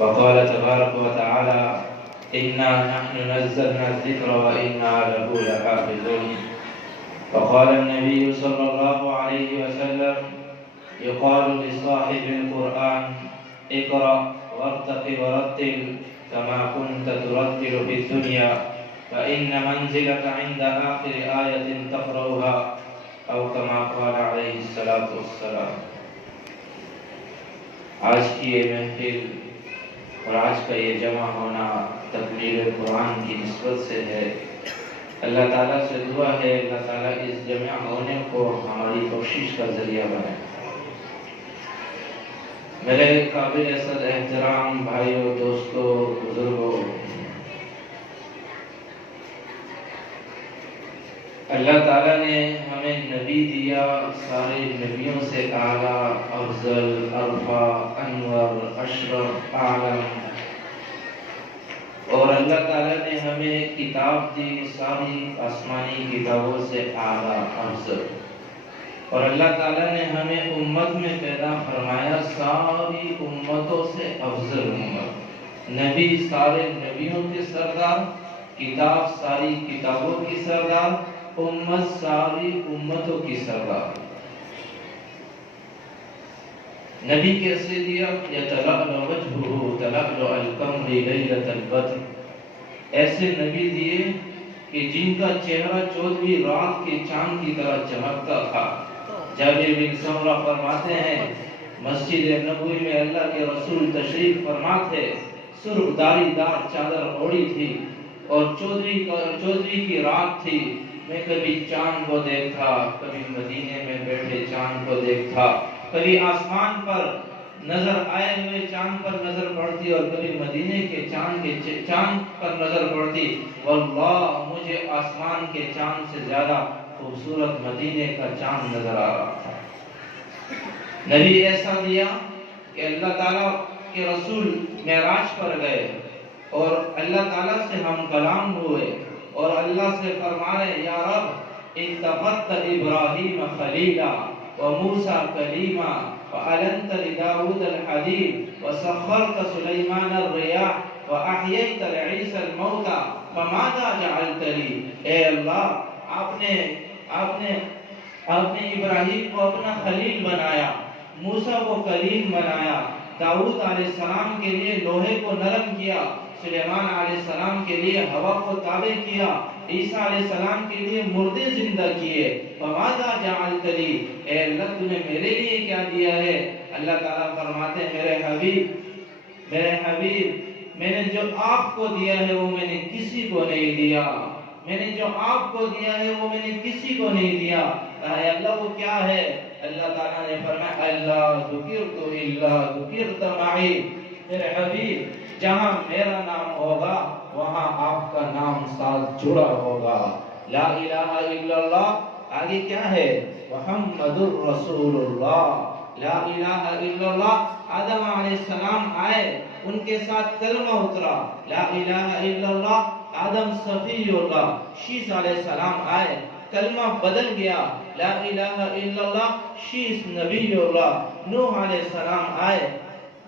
وقال تبارك وتعالى إنا نحن نزلنا الذكر وإنا له لحافظون. وقال النبي صلى الله عليه وسلم يقال لصاحب القرآن اقرأ وارتق ورتل كما كنت ترتل في الدنيا فإن منزلك عند آخر آية تقرأها أو كما قال عليه الصلاة والسلام. آج کی یہ محفل اور آج کا یہ جمع ہونا تکمیل قرآن کی نسبت سے ہے. اللہ تعالیٰ سے دعا ہے اللہ تعالیٰ اس جمع ہونے کو ہماری بخشش کا ذریعہ بنائے. میرے قابل صد احترام بھائیوں، دوستوں، بزرگوں، اللہ تعالیٰ نے ہمیں نبی دیا، سارے نبیوں سے اعلیٰ، افضل، ارفع، انور، اشرف، اعلم. اور اللہ تعالیٰ نے ہمیں کتاب دی، ساری آسمانی کتابوں سے اعلیٰ، افضل. اور اللہ تعالیٰ نے ہمیں امت میں پیدا فرمایا، ساری امتوں سے افضل امت. نبی سارے نبیوں کے سردار، کتاب ساری کتابوں کی سردار، امت ساری امتوں کی سردار. نبی کیسے دیا؟ یتلألؤ وجہہ تلألؤ القمر لیلۃ البدر. ایسے نبی دیے کہ جن کا چہرہ 14ویں رات کے چاند کی طرح چمکتا تھا. جابر بن سمرہ فرماتے ہیں مسجد نبوی میں اللہ کے رسول تشریف فرما تھے، سرخ داری دار چادر اوڑھی تھی اور 14ویں کی رات تھی. میں کبھی چاند کو دیکھا، کبھی مدینے میں بیٹھے چاند کو دیکھا، کبھی آسمان پر نظر آئے ہوئے چاند پر نظر پڑتی اور کبھی مدینے کے چاند پر نظر پڑتی. واللہ مجھے آسمان کے چاند سے زیادہ خوبصورت مدینے کا چاند نظر آ رہا تھا. نبی ایسا دیا کہ اللہ تعالیٰ کے رسول معراج پر گئے اور اللہ تعالیٰ سے ہم کلام ہوئے اور اللہ سے فرما رہے یا رب اتخذت ابراہیم خلیلا وموسیٰ کلیما وَأَلَنْتَ لِدَاوُدَ الْحَدِيدَ وَسَخَّرْتَ سُلَيْمَانَ الرِّيَاحَ وَأَحْيَيْتَ الْعِيسَى الْمَوْتَى فَمَاذَا جَعَلْتَ لِي. اے اللہ آپ نے ابراہیم کو اپنا خلیل بنایا، موسیٰ کو کلیم بنایا، داؤد علیہ السلام کے لیے لوہے کو نرم کیا، سلیمان علیہ السلام کے لیے ہوا کو تابع کیا، عیسیٰ علیہ السلام کے لیے مردے زندہ کیے. فَمَاذَا جَعَلْتَ لِي. اے اللہ تو نے میرے لیے کیا دیا ہے؟ اللہ تعالیٰ فرماتے ہیں میرے حبیب میں نے جو آپ کو دیا ہے وہ میں نے کسی کو نہیں دیا. میں نے جو آپ کو دیا ہے وہ میں نے کسی کو نہیں دیا. اے اللہ وہ کیا ہے؟ اللہ تعالیٰ نے فرمایا اللہ ذکرت الا ذکرت معی. میرے حبیب جہاں میرا نام ہوگا وہاں آپ کا نام ساتھ جڑا ہوگا. لا الہ الا اللہ آگے کیا ہے؟ محمد الرسول اللہ. لا الہ الا اللہ. آدم علیہ السلام آئے، ان کے ساتھ کلمہ اترا لا الہ الا اللہ. آدم صفی اللہ. شیس علیہ السلام آئے، کلمہ بدل گیا لا الہ الا اللہ. شیس نبی اللہ. نوح علیہ السلام آئے،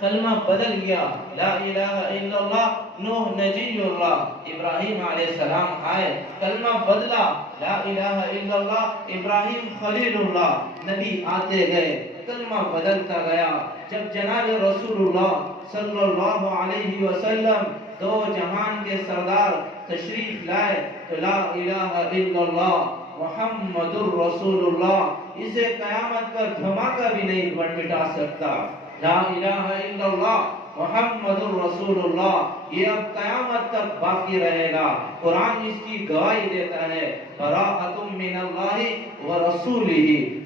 کلمہ بدل گیا لا الہ الا اللہ. نوح نجی اللہ. ابراہیم علیہ السلام آئے، کلمہ بدلا لا الہ الا اللہ. ابراہیم خلیل اللہ. نبی آتے گئے، کلمہ بدلتا گیا. جب جناب رسول اللہ صلی اللہ علیہ وسلم دو جہان کے سردار تشریف لائے تو لا الہ الا اللہ محمد الرسول اللہ اسے قیامت کا دھماکہ بھی نہیں مٹا سکتا. لا الہ الا اللہ محمد الرسول اللہ یہ اب قیامت تک باقی رہے گا. قرآن اس کی گواہی دیتا ہے براءۃ من اللہ ورسولہ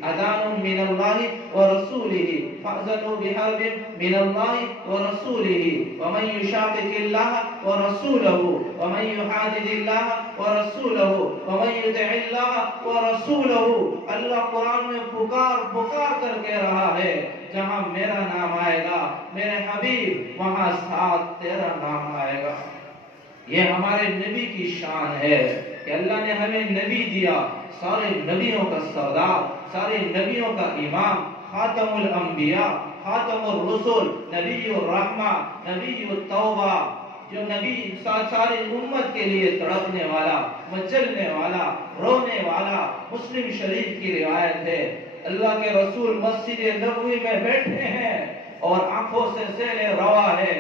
اذان من اللہ ورسولہ فاذنوا بحرب من اللہ ورسولہ ومن یشاقق اللہ ورسولہ ومن یحادد اللہ ورسولہ ومن یطع اللہ ورسولہ. اللہ قرآن میں پکار کر کہہ رہا ہے جہاں میرا نام آئے گا میرے حبیب وہاں ساتھ تیرا نام آئے گا. یہ ہمارے نبی کی شان ہے کہ اللہ نے ہمیں نبی دیا، سارے نبیوں کا سردار، سارے نبیوں کا امام، خاتم الانبیاء، خاتم الرسل، نبی الرحمہ، نبی التوبہ، جو نبی ساری امت کے لیے تڑپنے والا، مچلنے والا، رونے والا، مسلم شریف کی روایت ہے، اللہ کے رسول مسجد نبوی میں بیٹھے ہیں اور آنکھوں سے سیل روا ہے،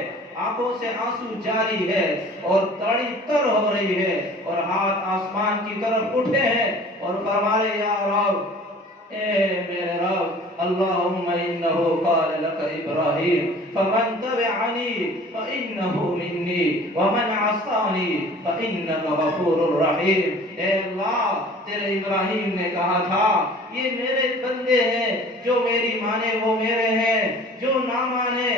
آنکھوں سے آنسو جاری ہے اور داڑھی تر ہو رہی ہے اور ہاتھ آسمان کی طرف اٹھے ہیں اور فرما رہے یا رب، اے میرے رب، اللہم انہو قال لک ابراہیم فمن تبعنی فانہو منی ومن عصانی فانک غفور رحیم۔ اے اللہ، تیرے ابراہیم نے کہا تھا یہ میرے بندے ہیں، جو میری مانے وہ میرے ہیں، جو نہ مانے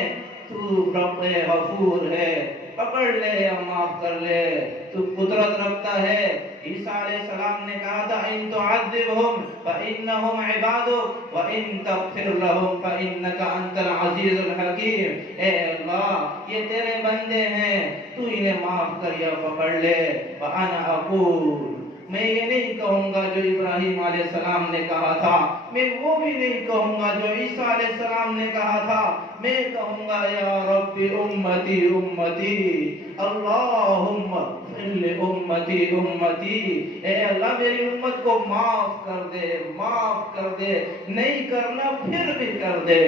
تو رب غفور ہے، پکڑ لے یا معاف کر لے، تو قدرت رکھتا ہے۔ عیسیٰ علیہ السلام نے کہا تھا ان تعذبہم فانہم عبادک وان تغفر لہم فانک انت العزیز الحکیم۔ اے اللہ، یہ تیرے بندے ہیں، تو انہیں معاف کر یا پکڑ لے۔ وانا اقول، میں یہ نہیں کہوں گا جو ابراہیم علیہ السلام نے کہا تھا، میں وہ بھی نہیں کہوں گا جو عیسیٰ علیہ السلام نے کہا تھا، میں کہوں گا یا رب امتی امتی، اللہم اغفر لامتی امتی۔ اے اللہ، میری امت کو معاف کر دے، معاف کر دے، نہیں کرنا پھر بھی کر دے۔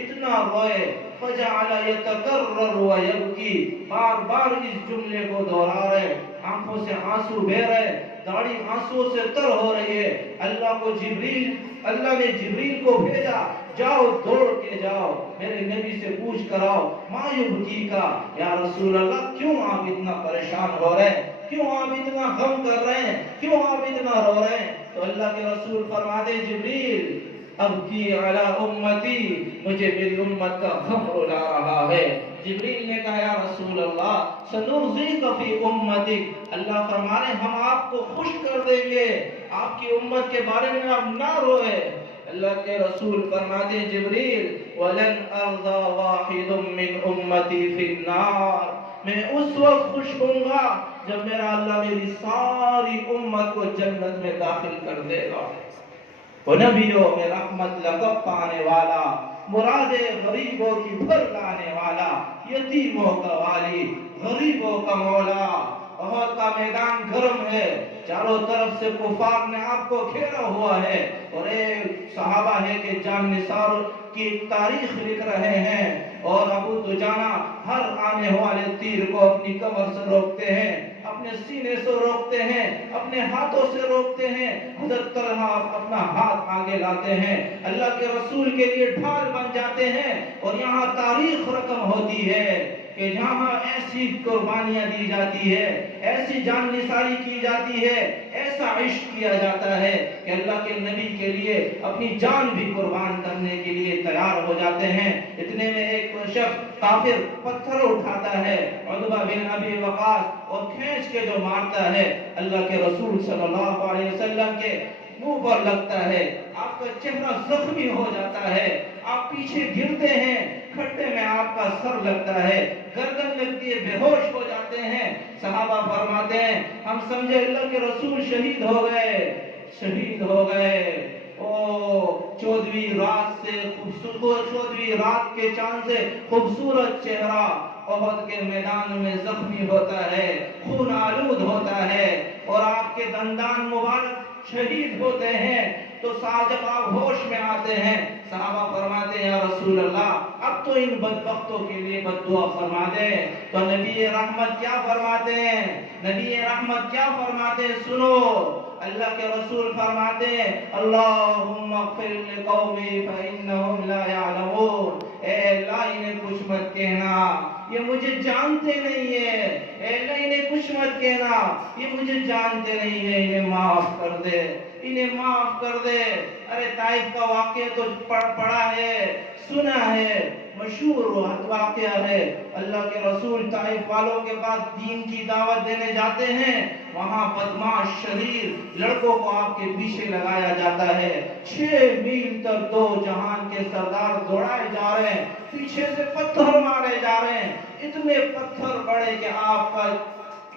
اتنا روئے، فجعل یتکرر ویبکی، بار بار اس جملے کو دہرا رہے، آنکھوں سے آنسو بہہ رہے، داڑھی آنسو سے تر ہو رہی ہے۔ اللہ نے جبریل کو بھیجا، جاؤ دوڑ کے جاؤ، میرے نبی سے پوچھ کر آؤ، ما یبکی کا، یا رسول اللہ کیوں آپ اتنا پریشان ہو رہے ہیں، کیوں آپ اتنا غم کر رہے ہیں، کیوں آپ اتنا رو رہے ہیں؟ تو اللہ کے رسول فرماتے جبریل ابکی علی امتی، مجھے میری امت کا غم رلا رہا ہے۔ جبریل نے کہا یا رسول اللہ سنرضیک فی امتک، اللہ فرما رہے ہم آپ کو خوش کر دیں گے، آپ کی امت کے بارے میں آپ نہ روئے۔ اللہ کے رسول فرماتے جبریل وَلَنْ أَرْضَى وَاحِدٌ مِّنْ أُمَّتِي فِي النَّارِ، میں اس وقت خوش ہوں گا جب میرا اللہ میری ساری امت کو جنت میں داخل کر دے گا۔ وہ نبیوں میں رحمت لقب پانے والا، مراد غریبوں کی بھر لانے والا، یتیموں کا والی، غریبوں کا مولا۔ احد کا میدان گرم ہے، چاروں طرف سے کفار نے آپ کو گھیرا ہوا ہے اور ایک صحابہ ہے کہ جان نثار کی تاریخ لکھ رہے ہیں اور ابو دجانہ ہر آنے والے تیر کو اپنی کمر سے روکتے ہیں، اپنے سینے سے روکتے ہیں، اپنے ہاتھوں سے روکتے ہیں۔ حضرت طلحہ اپنا ہاتھ آگے لاتے ہیں، اللہ کے رسول کے لیے ڈھال بن جاتے ہیں اور یہاں تاریخ رقم ہوتی ہے کہ یہاں ایسی قربانیاں دی جاتی ہے، ایسی جان نثاری کی جاتی ہے، ایسا عشق کیا جاتا ہے کہ اللہ کے نبی کے لیے اپنی جان بھی قربان کرنے کے لیے تیار ہو جاتے ہیں۔ اتنے میں ایک شخص کافر پتھر اٹھاتا ہے، عتبہ بن ابی وقاص، اور کھینچ کے جو مارتا ہے اللہ کے رسول صلی اللہ علیہ وسلم کے منہ پر لگتا ہے، آپ کا چہرہ زخمی ہو جاتا ہے، آپ پیچھے گرتے ہیں، کھڈے میں آپ کا سر لگتا ہے، گردن لگتی ہے، بے ہوش ہو جاتے ہیں۔ صحابہ فرماتے ہیں ہم سمجھے اللہ کے رسول شہید ہو گئے، شہید ہو گئے۔ او 14ویں رات سے خوبصورت، 14ویں رات کے چاند سے خوبصورت چہرہ احد کے میدان میں زخمی ہوتا ہے، خون آلود ہوتا ہے اور آپ کے دندان مبارک شہید ہوتے ہیں۔ تو جب آپ ہوش میں آتے ہیں، صحابہ فرماتے ہیں یا رسول اللہ اب تو ان بدبختوں کے لیے بد دعا فرما دیں۔ تو نبی رحمت کیا فرماتے ہیں؟ نبی رحمت کیا فرماتے ہیں؟ سنو، اللہ کے رسول فرماتے ہیں اللہم اغفر لقومی فانہم لا یعلمون، اے اللہ انہیں کچھ مت کہنا، یہ مجھے جانتے نہیں ہیں، اے اللہ انہیں کچھ مت کہنا، یہ مجھے جانتے نہیں ہیں، انہیں معاف کر دے، انہیں معاف کر دے۔ ارے طائف کا واقعہ تو پڑھا ہے، سنا ہے، مشہور واقعہ ہے۔ اللہ کے رسول طائف والوں کے پاس دین کی دعوت دینے جاتے ہیں، وہاں بدماش شریر لڑکوں کو آپ کے پیچھے لگایا جاتا ہے، 6 میل تک دو جہان کے سردار دوڑائے جا رہے ہیں، پیچھے سے پتھر مارے جا رہے ہیں، اتنے پتھر پڑے کہ آپ کا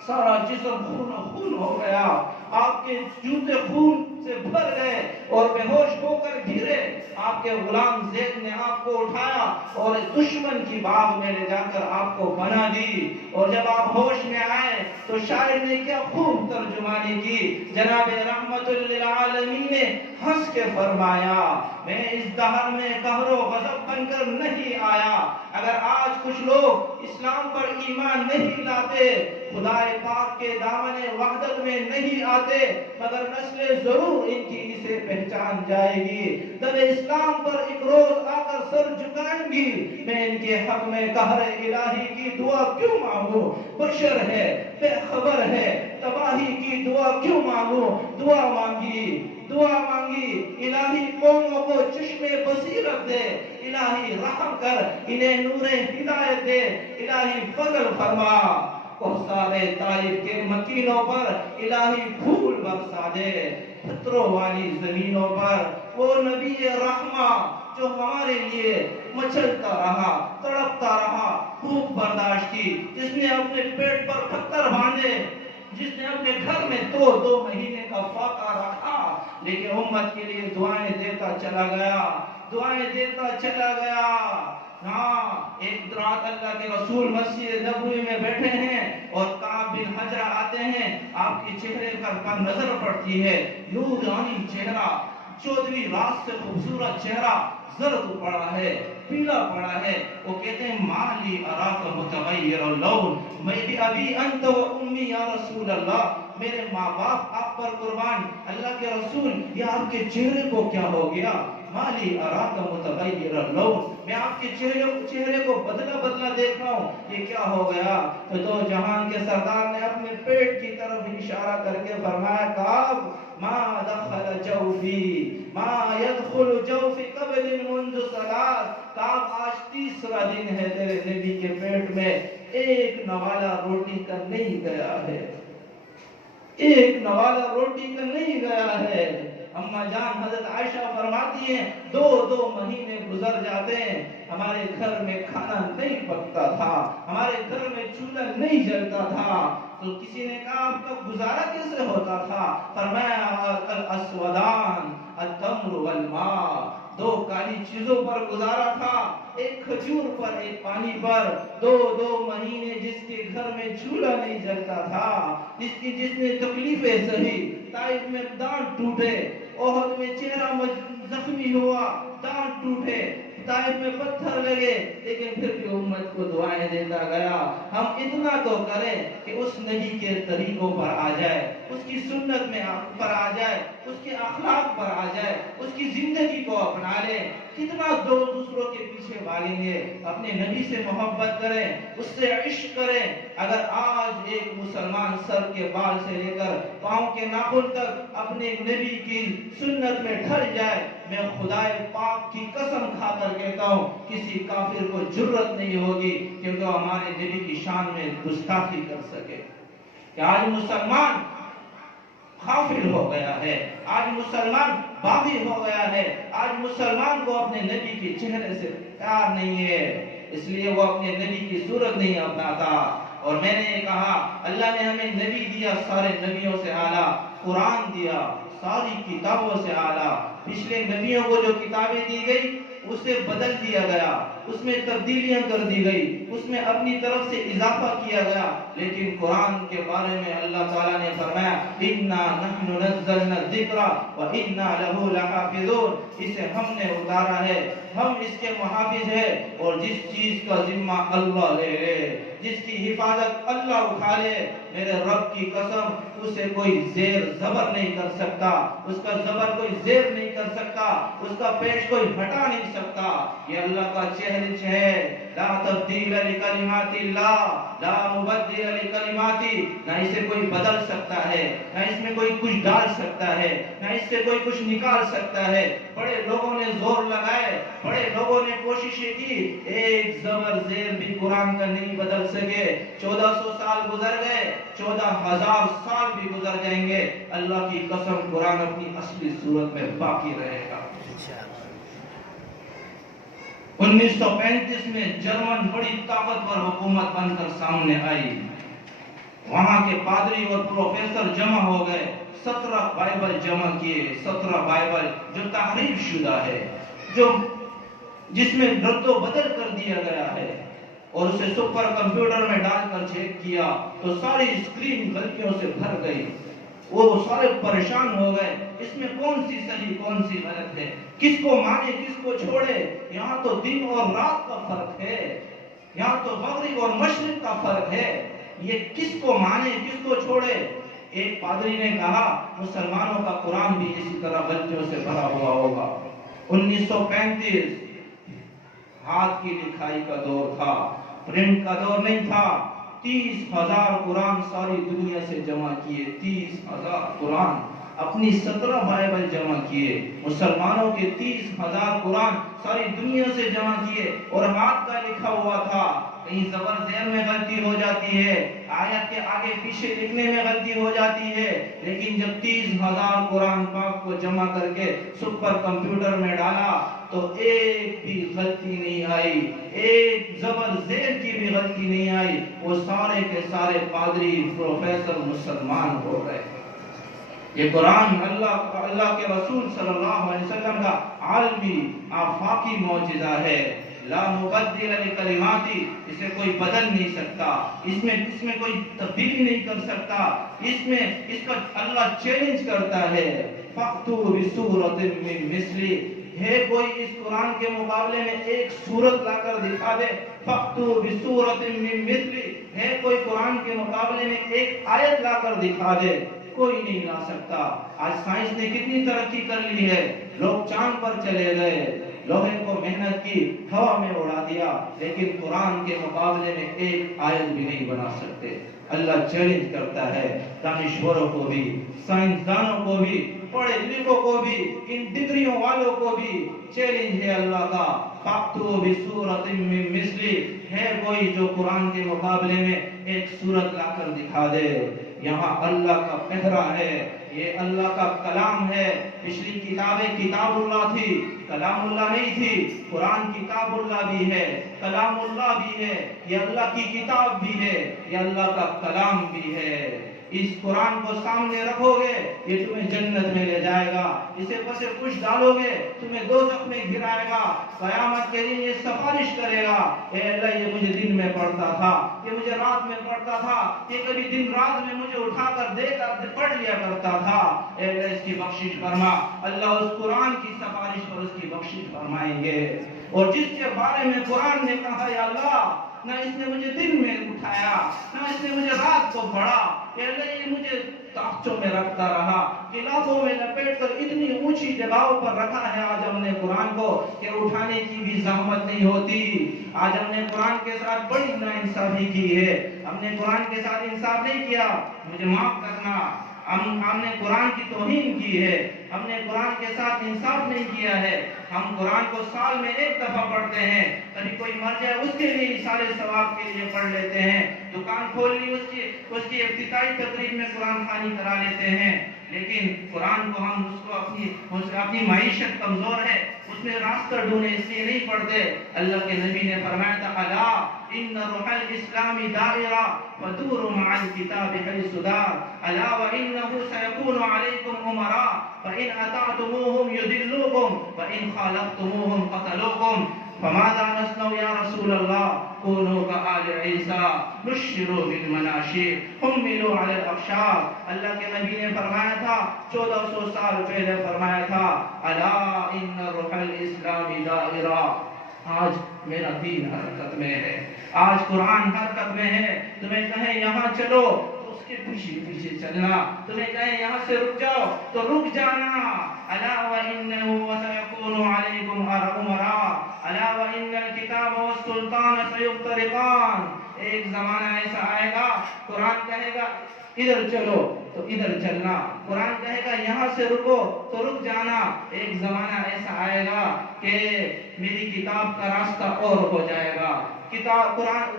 سارا جسم خون خون ہو گیا، آپ کے جوتے خون سے بھر گئے اور بے ہوش ہو کر گرے، آپ کے غلام زید نے آپ کو اٹھایا اور دشمن کی باغ میں لے جا کر آپ کو بنا دی، اور جب آپ ہوش میں آئے تو شاعر نے کیا خوب ترجمانی کی، جناب رحمت للعالمین نے ہنس کے فرمایا میں اس دہر میں قہر و غضب بن کر نہیں آیا، اگر آج کچھ لوگ اسلام پر ایمان نہیں لاتے، خدا پاک کے دامن وحدت میں نہیں آتے، مگر نسلیں ضرور ان کی اسے پہچان جائے گی، تب اسلام پر ایک روز آ کر سر جھکائیں گی، میں ان کے حق میں قہر الہی کی دعا کیوں مانگوں، بشر ہے بے خبر ہے تباہی کی دعا کیوں مانگوں، دعا مانگی الہی قوموں کو چشم بصیرت دے، الہی رحم کر انہیں نور ہدایت دے، الہی فضل فرما، کوثر طائف کے مکینوں پر الہی پھول برسا دے، پتھروں والی زمینوں پر وہ نبی رحمہ جو ہمارے لیے مچلتا رہا، تڑپتا رہا، بھوک برداشت کی، جس نے اپنے پیٹ پر پتھر باندھے، جس نے اپنے گھر میں دو مہینے کا فاقہ رکھا، لیکن امت کے لیے دعائیں دیتا چلا گیا۔ ہاں، ایک رات اللہ کے رسول مسجد نبوی میں بیٹھے ہیں اور کعب بن حجرہ آتے ہیں، آپ کے چہرے پر نظر پڑتی ہے، نورانی چہرہ، 14ویں رات سے خوبصورت چہرہ زرد پڑا ہے، پیلا پڑا ہے، وہ کہتے ہیں مالی اراک متغیر اللون، میں بھی ابھی انت و امی یا رسول اللہ، میرے ماں باپ آپ پر قربان، اللہ کے رسول یہ آپ کے چہرے کو کیا ہو گیا، مالی اراک متغیر اللون، میں آپ کے چہرے کو بدلا دیکھ رہا ہوں، یہ کیا ہو گیا؟ تو دو جہان کے سردار نے اپنے پیٹ کی طرف اشارہ کر کے فرمایا کعب ما دخل جوفی ما يدخل جوفی قبل منذ ثلاث، کعب آج تیسرا دن ہے تیرے نبی کے پیٹ میں ایک نوالا روٹی کا نہیں گیا ہے، ایک نوالا روٹی کا نہیں گیا ہے۔ اماں جان حضرت عائشہ فرماتی ہیں 2 مہینے گزر جاتے ہیں، ہمارے گھر میں کھانا نہیں پکتا تھا، ہمارے گھر میں چولہا نہیں جلتا تھا، تو کسی نے کہا آپ کا گزارا کیسے ہوتا تھا؟ فرمایا الاسودان التمر والماء، 2 کالی چیزوں پر گزارا تھا، ایک کھجور پر ایک پانی پر، 2 مہینے جس کے گھر میں چولہا نہیں جلتا تھا، جس نے تکلیفیں سہی، طائف میں دانت ٹوٹے، احد میں چہرہ زخمی ہوا، دانت ٹوٹے، طائف میں پتھر لگے، لیکن پھر بھی امت کو دعائیں دیتا گیا۔ ہم اتنا تو کریں کہ اس نبی کے طریقوں پر آ جائے، اس کی سنت میں پر آ جائے، اس کے اخلاق پر آ جائے، اس کی زندگی کو اپنا لے، کتنا دوسروں کے پیچھے بھاگیں گے، اپنے نبی سے محبت کریں، اس سے عشق کریں۔ اگر آج ایک مسلمان سر کے بال سے لے کر پاؤں کے ناخن تک اپنے نبی کی سنت میں ڈھل جائے، میں خدائے پاک کی قسم کھا کر کہتا ہوں کسی کافر کو جرت نہیں ہوگی کیونکہ وہ ہمارے نبی کی شان میں گستاخی کر سکے۔ کہ آج مسلمان غافل ہو گیا ہے، آج مسلمان باغی ہو گیا ہے، آج مسلمان کو اپنے نبی کے چہرے سے پیار نہیں ہے، اس لیے وہ اپنے نبی کی صورت نہیں اپناتا۔ اور میں نے یہ کہا اللہ نے ہمیں نبی دیا، سارے نبیوں سے اعلیٰ، قرآن دیا ساری کتابوں سے اعلیٰ، پچھلے نبیوں کو جو کتابیں دی گئی اسے بدل دیا گیا، اس میں تبدیلیاں کر دی گئی، اس میں اپنی طرف سے اضافہ کیا گیا، لیکن قرآن کے بارے میں اللہ تعالیٰ نے فرمایا اِنَّا نَحْنُ نَزَّلْنَا الذِّكْرَ وَإِنَّا لَهُ لَحَافِظُونَ، اسے ہم نے اتارا ہے، ہم اس کے محافظ ہیں، اور جس چیز کا ذمہ اللہ لے لے، جس کی حفاظت اللہ اٹھا لے، میرے رب کی قسم اسے کوئی زیر زبر نہیں کر سکتا، اس کا زبر کوئی زیر نہیں کر سکتا، اس کا پیش کوئی ہٹا نہیں سکتا۔ یہ اللہ کا چیلنج ہے، لا تبدیل لکلمات اللہ، لا مبدل لکلماتی، نہ اسے کوئی بدل سکتا ہے، نہ اس میں کوئی کچھ ڈال سکتا ہے، نہ اس سے کوئی کچھ نکال سکتا ہے۔ بڑے لوگوں نے زور لگائے، بڑے لوگوں نے کوششیں کی، ایک زبر زیر بھی قرآن کا نہیں بدل سکے۔ 1400 سال گزر گئے، 14,000 سال بھی گزر جائیں گے، اللہ کی قسم قرآن اپنی اصلی صورت میں باقی رہے گا۔ 1935 میں جرمن بڑی طاقتور حکومت بن کر سامنے آئی، وہاں کے پادری اور پروفیسر جمع ہو گئے، 17 بائبل جمع کیے، 17 بائبل جو تحریف شدہ ہے، جو جس میں رد و بدل کر دیا گیا ہے، اور اسے سپر کمپیوٹر میں ڈال کر چیک کیا تو ساری اسکرین غلطیوں سے بھر گئی۔ وہ سارے پریشان ہو گئے، اس میں کون سی صحیح کون سی غلط ہے، کس کو مانے کس کو چھوڑے، یہاں تو دن اور رات کا فرق ہے، یہاں تو مغرب اور مشرق کا فرق ہے، یہ کس کو مانے کس کو چھوڑے۔ ایک پادری نے کہا مسلمانوں کا قرآن بھی اسی طرح غلطیوں سے بھرا ہوا ہوگا۔ 1935 ہاتھ کی لکھائی کا دور تھا، پرنٹ کا دور نہیں تھا۔ 30,000 قرآن ساری دنیا سے جمع کیے، 30,000 قرآن، اپنی 17 بائبل جمع کیے، مسلمانوں کے 30,000 قرآن ساری دنیا سے جمع کیے، اور ہاتھ کا لکھا ہوا تھا، کہیں زبر زیر میں غلطی ہو جاتی ہے، آیت کے آگے پیچھے لکھنے میں غلطی ہو جاتی ہے، لیکن جب 30,000 قرآن پاک کو جمع کر کے سپر کمپیوٹر میں ڈالا تو ایک بھی غلطی نہیں آئی، ایک زبر زیر کی بھی غلطی نہیں آئی، وہ سارے کے سارے پادری پروفیسر مسلمان ہو گئے۔ یہ قرآن اللہ کے رسول صلی اللہ علیہ وسلم کا عالمی آفاقی معجزہ ہے، لا مبدل لکلماتی، اسے کوئی بدل نہیں سکتا، اس میں کوئی تبدیلی نہیں کر سکتا، اس کا اللہ چیلنج کرتا ہے، فَأْتُوا بِسُورَةٍ مِّن مِّثْلِهِ، ہے کوئی اس قرآن کے مقابلے میں ایک سورت لا کر دکھا دے، فَأْتُوا بِسُورَةٍ مِّن مِّثْلِهِ، ہے کوئی قرآن کے مقابلے میں ایک آیت لا کر دکھا دے، کوئی نہیں لا سکتا۔ آج سائنس نے کتنی ترقی کر لی ہے، لوگ چاند پر چلے گئے، لوہے کو محنت کی ہوا میں اڑا دیا، لیکن قرآن کے مقابلے میں ایک آیت بھی نہیں بنا سکتے۔ اللہ چیلنج کرتا ہے دانشوروں کو بھی، سائنسدانوں کو بھی، پڑھے لکھوں کو بھی، ان ڈگریوں والوں کو بھی چیلنج ہے اللہ کا، فَأْتُوا بِسُورَةٍ مِّن مِّثْلِهِ، ہے کوئی جو قرآن کے مقابلے میں ایک سورت لا کر دکھا دے۔ یہاں اللہ کا پہرا ہے، یہ اللہ کا کلام ہے۔ پچھلی کتابیں کتاب اللہ تھی، کلام اللہ نہیں تھی۔ قرآن کتاب اللہ بھی ہے، کلام اللہ بھی ہے، یہ اللہ کی کتاب بھی ہے، یہ اللہ کا کلام بھی ہے۔ اس قرآن کو سامنے رکھو گے، یہ تمہیں جنت میں لے جائے گا، اسے پسے کچھ ڈالو گے تمہیں دوزخ میں گرائے گا، قیامت کے دن یہ سفارش کرے گا، اے اللہ یہ مجھے دن میں پڑھتا تھا، یہ مجھے رات میں پڑھتا تھا، یہ کبھی دن رات میں مجھے اٹھا کر دے کر پڑھ لیا کرتا تھا، اے اللہ اس کی بخشش فرما۔ اللہ اس قرآن کی سفارش اور اس کی بخشش فرمائیں گے۔ اور جس کے بارے میں قرآن نے کہا یا اللہ نہ اس نے مجھے دن میں اٹھایا، نہ اس نے مجھے رات کو پڑھا، اے اللہ یہ مجھے تاخچوں میں رکھتا رہا، غلافوں میں لپیٹ کر اتنی اونچی جگہوں پر رکھا ہے آج ہم نے قرآن کو کہ اٹھانے کی بھی زحمت نہیں ہوتی۔ آج ہم نے قرآن کے ساتھ بڑی ناانصافی کی ہے، ہم نے قرآن کے ساتھ انصاف نہیں کیا، مجھے معاف کرنا، ہم نے قرآن کی توہین کی ہے، ہم نے قرآن کے ساتھ انصاف نہیں کیا ہے۔ ہم قرآن کو سال میں ایک دفعہ پڑھتے ہیں، کبھی کوئی مر جائے اس کے لیے اشارے ثواب کے لیے پڑھ لیتے ہیں، دکان کھول لی اس کی افتتاحی تقریب میں قرآن خوانی کرا لیتے ہیں، لیکن قرآن کو ہم اپنی معیشت کمزور ہے اس میں راستہ ڈھونڈے اس لیے نہیں پڑھتے۔ اللہ کے نبی نے فرمایا تھا الا ان روح الاسلام دائرہ فدور مع الكتاب حيث دار الا وانه سيكون عليكم امراء فان اطعتموهم يضلوكم وان خالفتموهم قتلوكم فماذا نصنع يا رسول الله كونوا كآل عيسى نشروا بالمناشير حملوا على الابشار۔ اللہ کے نبی نے فرمایا تھا 1400 سال پہلے فرمایا تھا الا ان روح الاسلام دائرہ، آج میرا دین حرکت میں ہے، آج قرآن حرکت میں ہے، تمہیں کہیں یہاں چلو تو اس کے پیچھے پیچھے چلنا، تمہیں کہیں یہاں سے رک جاؤ تو رک جانا۔ الا وانه وسيكون عليكم امراء الا وان الكتاب والسلطان سيفترقان، ایک زمانہ ایسا آئے گا قرآن کہے گا ادھر چلو تو ادھر چلنا، قرآن کہے گا یہاں سے رکو تو رک جانا۔ ایک زمانہ ایسا آئے گا کہ میری کتاب کا راستہ اور ہو جائے گا، قرآن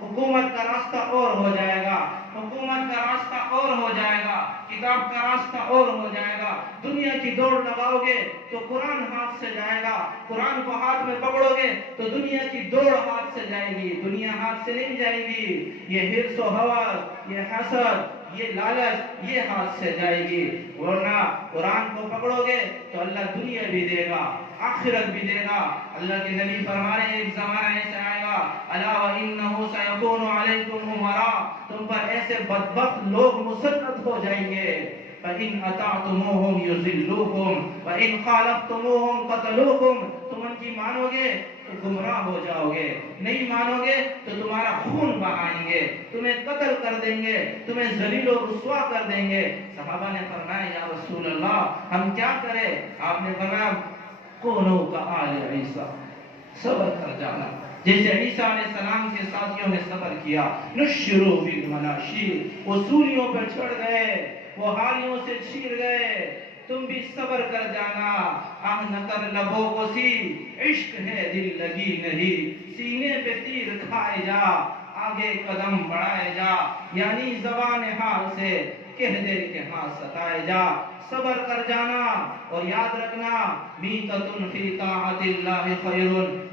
حکومت کا راستہ اور ہو جائے گا، حکومت کا راستہ اور ہو جائے گا، کتاب کا راستہ اور ہو جائے گا. دنیا کی دوڑ لگاؤ گے تو قرآن ہاتھ سے جائے گا. قرآن کو ہاتھ میں پکڑو گے تو دنیا کی دوڑ ہاتھ سے جائے گی. دنیا ہاتھ سے نہیں جائے گی. یہ حرص و ہوس، یہ حسد، یہ لالچ، یہ ہاتھ سے جائے گی. ورنہ قرآن کو پکڑو گے تو اللہ دنیا بھی دے گا، آخرت بھی دے گا. اللہ کے نبی فرما رہے ہیں ایک زمانہ ایسا آئے گا، الا وانه سيكون عليكم امراء، تم پر ایسے بدبخت لوگ مسلط ہو جائیں گے. فَإِنْ أَطَعْتُمُوهُمْ يُضِلُّوكُمْ وَإِنْ خَالَفْتُمُوهُمْ قَتَلُوكُمْ. تم ان کی مانو گے تو گمراہ ہو جاؤ گے، نہیں مانو گے تو تمہارا خون بہائیں گے، تمہیں قتل کر دیں گے، تمہیں ذلیل و رسوا کر دیں گے. صحابہ نے فرمایا یا رسول اللہ ہم کیا کریں؟ آپ نے فرمایا کونوا کآل عیسیٰ، صبر کر جانا جیسے عیسیٰ علیہ السلام کے ساتھیوں نے صبر کیا. نشروا بالمناشیر، وہ سولیوں پر چڑھ گئے، وہ ہاریوں سے چھیر گئے. تم بھی صبر کر جانا. آہ نہ کر لبوں کو سی، عشق ہے دل لگی نہیں، سینے پہ تیر کھائے جا، آگے قدم بڑھائے جا. یعنی زبان حال سے کہہ دے کہ ہاں ستائے جا. صبر کر جانا اور یاد رکھنا میتۃ فی طاعت اللہ خیر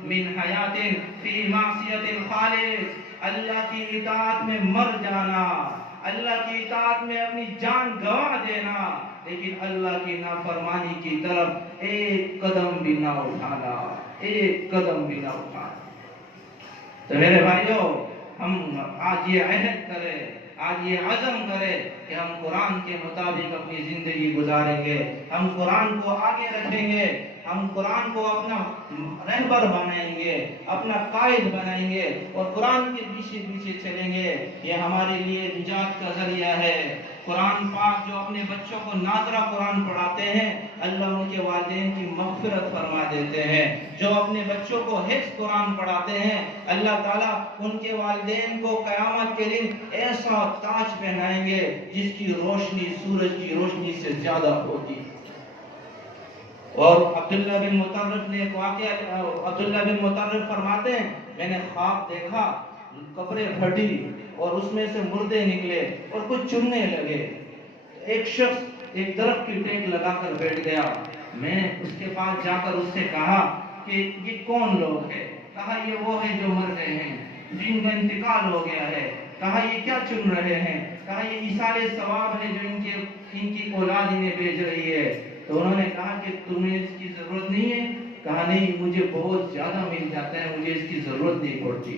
من حیات فی معصیت الخالق. اللہ کی اطاعت میں مر جانا، اللہ کی اطاعت میں اپنی جان گنوا دینا، لیکن اللہ کی نافرمانی کی طرف ایک قدم بھی نہ اٹھانا، ایک قدم بھی نہ اٹھانا. تو میرے بھائیوں، ہم آج یہ عہد کریں، آج یہ عزم کریں کہ ہم قرآن کے مطابق اپنی زندگی گزاریں گے، ہم قرآن کو آگے رکھیں گے، ہم قرآن کو اپنا رہبر بنائیں گے، اپنا قائد بنائیں گے اور قرآن کے پیچھے پیچھے چلیں گے. یہ ہمارے لیے نجات کا ذریعہ ہے. قرآن پاک جو اپنے بچوں کو ناظرہ قرآن پڑھاتے ہیں اللہ ان کے والدین کی مغفرت فرما دیتے ہیں. جو اپنے بچوں کو حفظ قرآن پڑھاتے ہیں اللہ تعالیٰ ان کے والدین کو قیامت کے دن ایسا تاج پہنائیں گے جس کی روشنی سورج کی روشنی سے زیادہ ہوگی. اور عبداللہ بن مطرف نے ایک واقعہ، عبداللہ بن مطرف فرماتے ہیں میں نے خواب دیکھا، قبریں پھٹی اور اس میں سے مردے نکلے اور کچھ چننے لگے. ایک شخص ایک درخت کی ٹیک لگا کر بیٹھ گیا. میں نے اس کے پاس جا کر اس سے کہا کہ یہ کون لوگ ہیں؟ کہا یہ وہ ہیں جو مر گئے ہیں، جن کا انتقال ہو گیا ہے. کہا یہ کیا چن رہے ہیں؟ کہا یہ ایصال ثواب ہے جو ان کی اولاد انہیں بھیج رہی ہے. تو انہوں نے کہا کہ تمہیں اس کی ضرورت نہیں ہے؟ کہا نہیں، مجھے بہت زیادہ مل جاتا ہے، مجھے اس کی ضرورت نہیں پڑتی.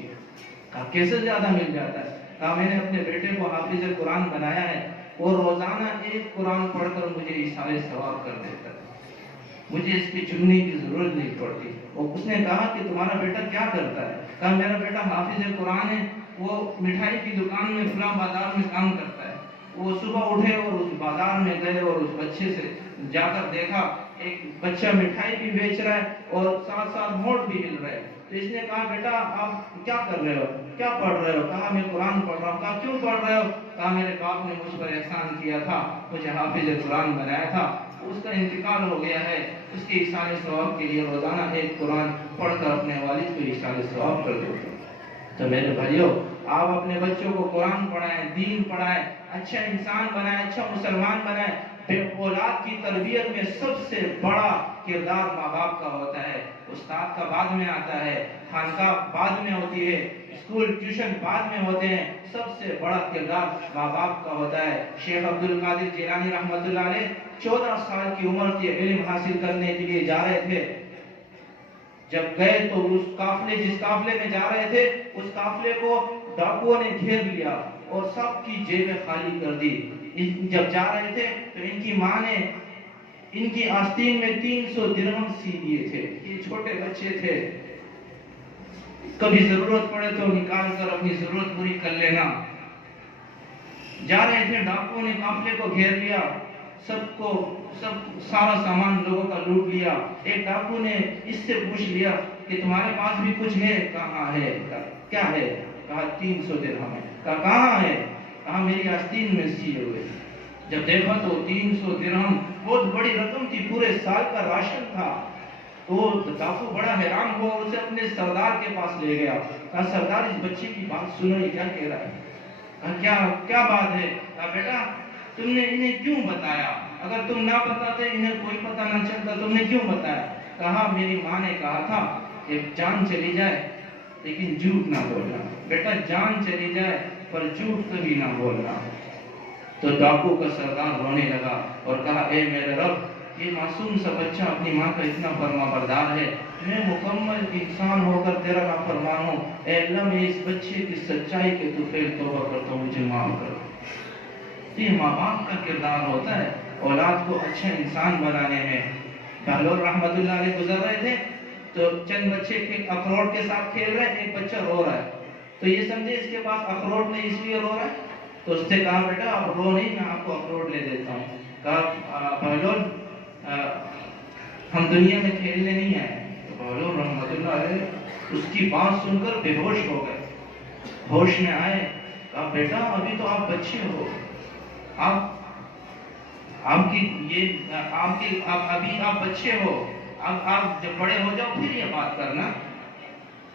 کہا کیسے زیادہ مل جاتا ہے؟ کہا میں نے اپنے بیٹے کو حافظ قرآن بنایا ہے، وہ روزانہ ایک قرآن پڑھ کر مجھے ایصال ثواب کر دیتا ہے، مجھے اس کی چننے کی ضرورت نہیں پڑتی. اور اس نے کہا کہ تمہارا بیٹا کیا کرتا ہے؟ کہا میرا بیٹا حافظ قرآن ہے، وہ مٹھائی کی دکان میں فلاں بازار میں کام کرتا ہے. وہ صبح اٹھے اور اس بازار میں گئے اور اس بچے سے جا کر دیکھا ایک بچہ مٹھائی بھی بیچ رہا ہے اور ساتھ ساتھ نوٹ بھی ہل رہے ہیں. تو اس نے کہا بیٹا آپ کیا کر رہے ہو، کیا پڑھ رہے ہو؟ کہا میں قرآن پڑھ رہا ہوں. کہا کیوں پڑھ رہے ہو؟ کہا میرے باپ نے مجھ پر احسان کیا تھا، مجھے حافظ قرآن بنایا تھا، اس کا انتقال ہو گیا ہے، اس کے ایصال ثواب کے لیے روزانہ ایک قرآن پڑھ کر اپنے والد کو ایصال ثواب کر دیتا. تو میرے بھائیوں، آپ اپنے بچوں کو قرآن پڑھائیں، دین پڑھائیں، اچھا انسان بنائیں، اچھا مسلمان بنائیں. اولاد کی تربیت میں سب سے بڑا کردار ماں باپ کا ہوتا ہے. استاد کا بعد میں آتا ہے، خانقاہ بعد میں ہوتی ہے، اسکول ٹیوشن بعد میں ہوتے ہیں. سب سے بڑا کردار ماں باپ کا ہوتا ہے. شیخ عبد القادر جیلانی رحمۃ اللہ علیہ 14 سال کی عمر کے علم حاصل کرنے کے لیے جا رہے تھے. جب گئے تو جس قافلے میں جا رہے تھے اس قافلے کو ڈاکوؤں نے گھیر لیا اور سب کی جیبیں خالی کر دی. جب جا رہے تھے تو ان کی ماں نے ان کی آستین میں 300 درہم سی دیے تھے. یہ چھوٹے بچے تھے، کبھی ضرورت پڑے تو نکال کر اپنی ضرورت پوری کر لینا. جا رہے تھے، ڈاکوؤں نے قافلے کو گھیر لیا، سارا سامان لوگوں کا لوٹ لیا. ایک ڈاکو نے اس سے پوچھ لیا کہ تمہارے پاس بھی کچھ ہے؟ کہاں ہے؟ کیا ہے؟ کہا 300 درہم ہے. کہا کہاں ہے؟ کہا میری آستین میں سیے ہوئے. جب دیکھا تو 300 درہم بہت بڑی رقم تھی، پورے سال کا راشن تھا. تو ڈاکو بڑا حیران ہوا اور اسے اپنے سردار کے پاس لے گیا. کہا سردار اس بچے کی بات سنو، یہ کیا کہہ رہا ہے؟ کہا کیا بات ہے؟ کہا بیٹا تم نے انہیں کیوں بتایا؟ اگر تم نہ بتاتے انہیں کوئی پتہ نہ چلتا، تم نے کیوں بتایا؟ کہا میری ماں نے کہا تھا کہ جان چلی جائے لیکن جھوٹ نہ بولنا، بیٹا جان چلی جائے پر جھوٹ کبھی نہ بولنا۔ تو ڈاکو کا سردار رونے لگا اور کہا اے میرے رب، یہ معصوم سا بچہ اپنی ماں کا اتنا فرما بردار ہے، میں مکمل انسان ہو کر تیرا نافرمان ہوں، اے اللہ میں اس بچے کی سچائی کے تو پھر توبہ کرتا ہوں، مجھے معاف کر۔ یہ ماں باپ کا کردار ہوتا ہے اولاد کو اچھا انسان بنانے میں۔ بہلول رحمت اللہ علیہ گزر رہے تھے تو چند بچے اخروٹ کے ساتھ کھیل رہے، ایک بچہ رو رہا ہے، تو یہ سمجھے اس کے پاس اخروٹ نہیں اس لیے رو رہا ہے، تو اس نے کہا بیٹا آپ رو نہیں، میں آپ کو اخروٹ لے دیتا ہوں۔ کہا بہلول ہم دنیا میں کھیلنے نہیں آئے۔ تو بہلول رحمت اللہ علیہ اس کی بات سن کر بے ہوش ہو گئے، ہوش میں آئے، کہا بیٹا ابھی تو آپ بچے ہو، ابھی آپ بچے ہو، اب آپ جب بڑے ہو جاؤ پھر یہ بات کرنا،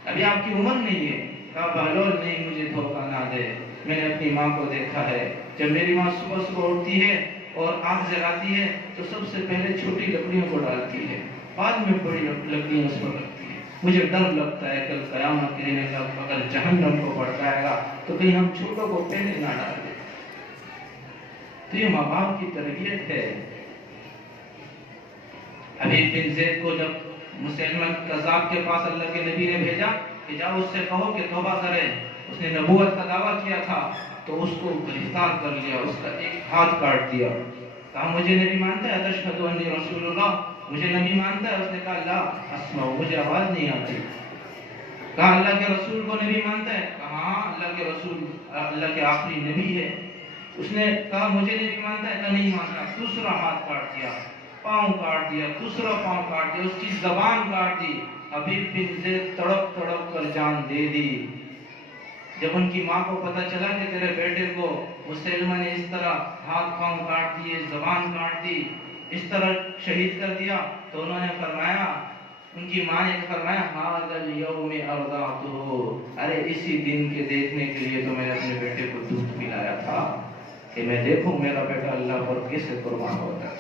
ابھی آپ کی عمر نہیں ہے۔ کہا بہلول نہیں، مجھے دھوکہ نہ دے، میں نے اپنی ماں کو دیکھا ہے، جب میری ماں صبح صبح اٹھتی ہے اور آنکھ جگاتی ہے تو سب سے پہلے چھوٹی لکڑیوں کو ڈالتی ہے، بعد میں بڑی لکڑیاں اس پر رکھتی ہے۔ مجھے ڈر لگتا ہے کل قیامت کے دن اگر جہنم کو بھڑکائے گا تو کہیں ہم چھوٹوں کو پہلے نہ ڈال دیں۔ تو یہ ماں باپ کی تربیت ہے۔ حبیب بن زید کو جب مسلمہ کذاب کے پاس اللہ کے نبی نے بھیجا کہ جاؤ اس سے کہو کہ توبہ کرے، اس نے نبوت کا دعویٰ کیا تھا، تو اس کو گرفتار کر لیا، اس کا ایک ہاتھ کاٹ دیا۔ کہا مجھے نبی مانتا ہے؟ اشہد انی رسول اللہ، مجھے نبی مانتا ہے؟ اس نے کہا لا اسمع، مجھے آواز نہیں آتی۔ کہا اللہ کے رسول کو نبی مانتا ہے؟ کہا ہاں اللہ کے رسول اللہ کے آخری نبی ہے۔ اس نے کہا مجھے نبی مانتا ہے؟ کہا نہیں مانتا۔ دوسرا ہاتھ کاٹ دیا، پاؤں کاٹ دیا، دوسرا پاؤں کاٹ دیا، اس کی زبان کاٹ دی۔ حبیب بن زید تڑپ تڑپ کر جان دے دی۔ جب ان کی ماں کو پتا چلا کہ تیرے بیٹے کو مسلمہ نے اس طرح ہاتھ پاؤں کاٹ دیے، زبان کاٹ دی، اس طرح شہید کر دیا، تو انہوں نے فرمایا، ان کی ماں نے فرمایا ھذا الیوم ارضعتہ، ارے اسی دن کے دیکھنے کے لیے تو میں نے اپنے بیٹے کو دودھ پلایا تھا کہ میں دیکھوں میرا بیٹا اللہ پر کیسے قربان ہوتا ہے۔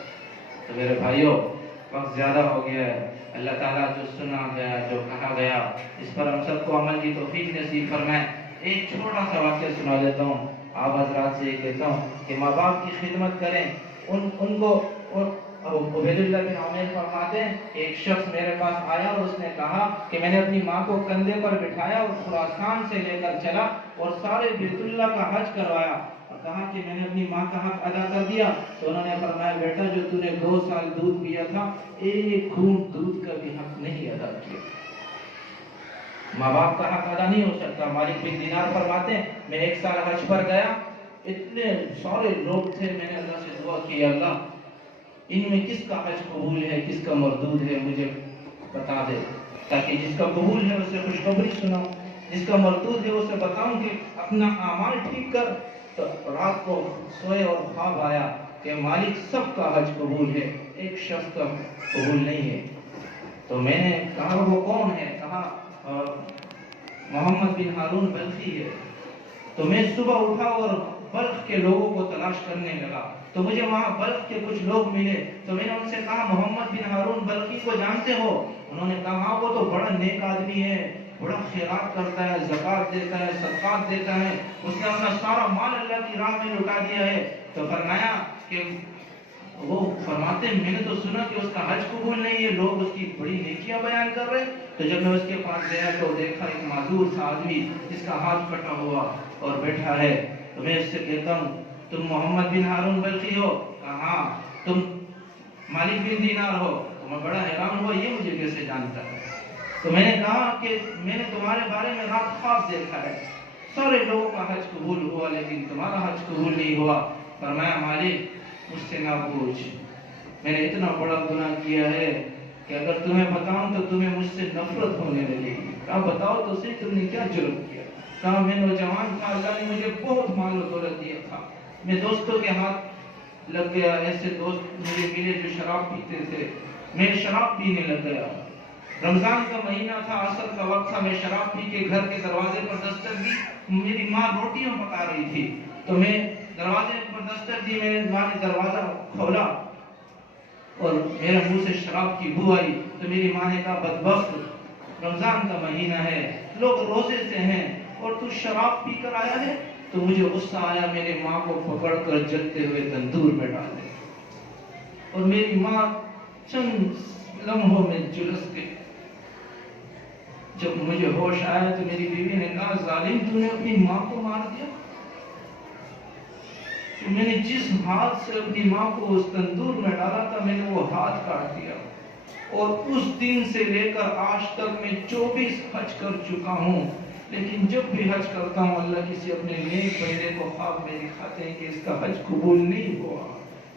تو میرے بھائیوں وقت زیادہ ہو گیا ہے، اللہ تعالیٰ جو سنا گیا، جو کہا گیا، اس پر ہم سب کو عمل کی توفیق نصیب فرمائے۔ ایک چھوٹا سا واقعہ سنا دیتا ہوں، آپ حضرات سے یہ کہتا ہوں کہ ماں باپ کی خدمت کریں، ان کو عبید اللہ بن عمیر فرماتے ہیں ایک شخص میرے پاس آیا اور اس نے کہا کہ میں نے اپنی ماں کو کندھے پر بٹھایا اور خراسان سے لے کر چلا اور سارے بیت اللہ کا حج کروایا، اور کہا کہ میں نے اپنی ماں کا حق ادا کر دیا۔ تو انہوں نے فرمایا بیٹا جو تو نے 2 سال دودھ پیا تھا، ایک گھونٹ دودھ کا بھی حق نہیں ادا کیا۔ ماں باپ کا حق ادا نہیں ہو سکتا۔ مالک بن دینار فرماتے ہیں میں 1 سال حج پر گیا، اتنے سارے لوگ تھے، میں نے اللہ سے دعا کی اللہ ان میں کس کا حج قبول ہے، کس کا مردود ہے، مجھے بتا دے، تاکہ جس کا قبول ہے اسے خوشخبری سناؤں، جس کا مردود ہے اسے بتاؤں کہ اپنا اعمال ٹھیک کر۔ تو رات کو سوئے اور خواب آیا کہ مالک سب کا حج قبول ہے، ایک شخص کا قبول نہیں ہے۔ تو میں نے کہا وہ کون ہے؟ کہا محمد بن ہارون بلخی ہے۔ تو میں صبح اٹھا اور بلخ کے لوگوں کو تلاش کرنے لگا، تو مجھے وہاں بلخ کے کچھ لوگ ملے، تو میں نے ان سے کہا محمد بن ہارون بلخی کو جانتے ہو؟ انہوں نے کہا ہاں وہ تو بڑا نیک آدمی ہے، بڑا خیرات کرتا ہے، زکوٰۃ دیتا ہے، صدقات دیتا ہے، اس نے اپنا سارا مال اللہ کی راہ میں لٹا دیا ہے۔ تو فرمایا کہ وہ فرماتے ہیں میں نے تو سنا کہ اس کا حج قبول نہیں ہے، لوگ اس کی بڑی نیکیاں بیان کر رہے ہیں۔ تو جب میں اس کے پاس گیا تو دیکھا ایک معذور سا آدمی جس کا ہاتھ کٹا ہوا اور بیٹھا ہے، تو میں اس سے کہتا ہوں تم محمد بن ہارون بلخی ہو؟ کہا ہاں۔ تم مالک بن دینار ہو؟ تو میں بڑا حیران ہوا یہ مجھے کیسے جانتا ہے۔ تو میں نے کہا کہ میں نے تمہارے بارے میں رات خواب دیکھا ہے، سارے لوگوں کا حج قبول ہوا لیکن تمہارا حج قبول نہیں ہوا۔ فرمایا مالک مجھ سے نہ پوچھ، میں نے اتنا بڑا گناہ کیا ہے کہ اگر تمہیں بتاؤں تو تمہیں مجھ سے نفرت ہونے لگے گی۔ کہا بتاؤ تو صحیح تم نے کیا جرم کیا؟ کہا میں نوجوان تھا، اللہ نے مجھے بہت مال و دولت دیا تھا، میں دوستوں کے ہاتھ لگ گیا، ایسے دوست مجھے ملے جو شراب پیتے تھے، میں شراب پینے لگ گیا۔ رمضان کا مہینہ تھا، عصر کا وقت تھا، میں شراب پی کے گھر کے دروازے پر دستک دی، میری ماں روٹیاں پکا رہی تھی، تو میں دروازے پر دستک دی، میں نے ماں نے دروازہ کھولا اور میرے منہ سے شراب کی بو آئی تو میری ماں نے کہا بدبخت، رمضان کا مہینہ ہے، لوگ روزے سے ہیں اور تو شراب پی کر آیا ہے۔ تو مجھے غصہ آیا، میری ماں کو پکڑ کر جلتے ہوئے تندور میں ڈال دیا اور میری ماں چند لمحوں میں جلس گئی۔ جب مجھے ہوش آیا تو میری بیوی نے کہا ظالم، تو نے اپنی ماں کو مار دیا۔ تو میں نے جس ہاتھ سے اپنی ماں کو اس تندور میں ڈالا تھا، میں نے وہ ہاتھ کاٹ دیا اور اس دن سے لے کر آج تک میں 24 حج کر چکا ہوں، لیکن جب بھی حج کرتا ہوں اللہ کسی اپنے نیک بندے کو خواب میں دکھاتے ہیں کہ اس کا حج قبول نہیں ہوا۔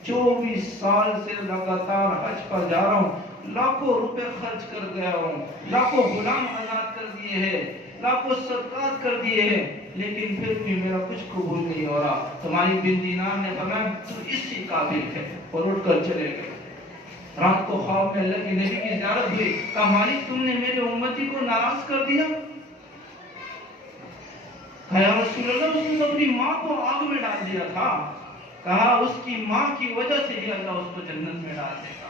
24 سال سے لگاتار حج پر جا رہا ہوں، لاکھوں روپے خرچ کر گیا ہوں، لاکھوں غلام آزاد کر دیے ہیں، لاکھوں صدقات کر دیے ہیں، لیکن پھر بھی میرا کچھ قبول نہیں ہو رہا۔ تمہاری بن دینار نے فرمایا تو اسی قابل ہے، اور اٹھ کر چلے گئے۔ رات کو خواب میں اللہ کے نبی کی زیارت ہوئی، کہا مالک تم نے میرے امتی کو ناراض کر دیا۔ کہا یا رسول اللہ اس نے تو اپنی ماں کو آگ میں ڈال دیا تھا۔ کہا اس کی ماں کی وجہ سے ہی اللہ اس کو جنت میں ڈال دے گا۔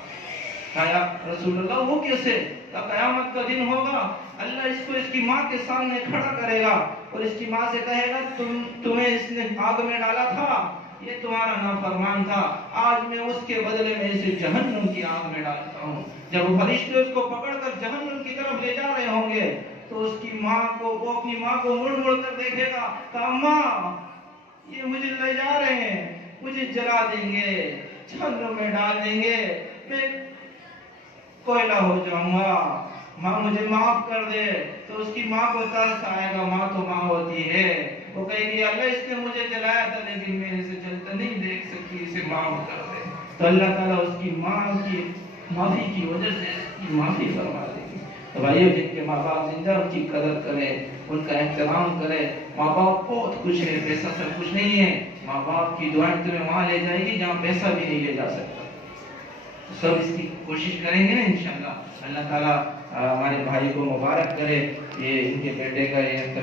کہا یا رسول اللہ وہ کیسے؟ کہا قیامت کا دن ہوگا، اللہ اس کو اس کی ماں کے سامنے کھڑا کرے گا اور اس کی ماں سے کہے گا تمہیں اس نے آگ میں ڈالا تھا، یہ تمہارا نافرمان تھا، آج میں اس کے بدلے میں اسے جہنم کی آگ میں ڈالتا ہوں۔ جب وہ فرشتے اس کو پکڑ کر جہنم کی طرف لے جا رہے ہوں گے تو اس کی ماں کو، وہ اپنی ماں کو مڑ مڑ کر دیکھے گا، کہا ماں یہ مجھے لے جا رہے ہیں، مجھے جلا دیں گے، جہنم میں ڈال دیں گے، میں کوئلہ ہو جاؤں گا، ماں مجھے معاف کر دے۔ تو اس کی ماں کو ترس آئے گا، ماں تو ماں ہوتی ہے، وہ کہے گی اللہ اس نے مجھے جلایا تھا لیکن میں اسے جلتا نہیں دیکھ سکتی، اسے معاف کر دے۔ تو اللہ تعالیٰ اس کی ماں کی معافی کی وجہ سے اس کی معافی فرما دے گی۔ تو بھائیو جن کے ماں باپ زندہ ان کی قدر کریں، ان کا احترام کریں۔ ماں باپ بہت کچھ ہے، پیسہ سب کچھ نہیں ہے، ماں باپ کی دعائیں تمہیں وہاں لے جائے گی جہاں پیسہ بھی نہیں لے جا سکتا۔ سب اس کی کوشش کریں گے نا انشاءاللہ۔ اللہ تعالیٰ ہمارے بھائی کو مبارک کرے، یہ ان کے بیٹے کا یہ